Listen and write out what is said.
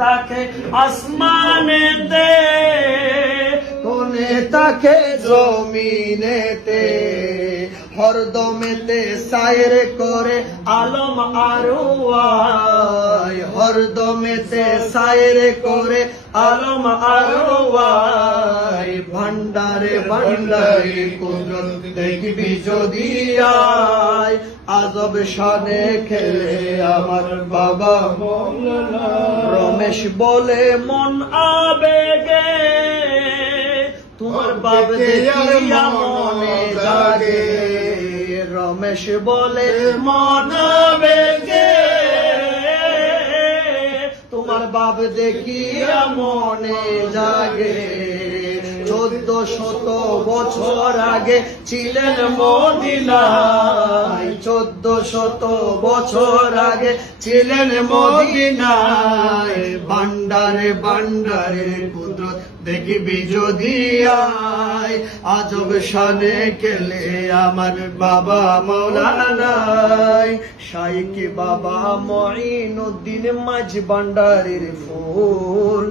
তাকে আসমানেতে, কোনে তাকে জমিনেতে, হরদমেতে সায়ের করে আলম আরওয়ায়, হরদমেতে সায়ের করে আলম আরওয়ায়। ভান্ডারে ভান্ডারে কুদরত দেখবি যদি আয়, আজব শানে খেলে আমার বাবা মৌলানা। রমেশ বলে মন আবেগে, তোমার বাপ দেখিয়া মনে জাগে। রমেশ বলে মন আবেগে, তোমার বাপ দেখিয়া মনে জাগে। 1400 বছর আগে ছিলেন মদিনায়, 1400 বছর আগে ছিলেন মদিনায়। ভান্ডারে ভান্ডারে কুদরত দেখবি যদি আয়, আজব শানে খেলে আমার বাবা মৌলানা। শাইখ বাবা মঈনুদ্দিন মাঝ ভান্ডারের ফুল।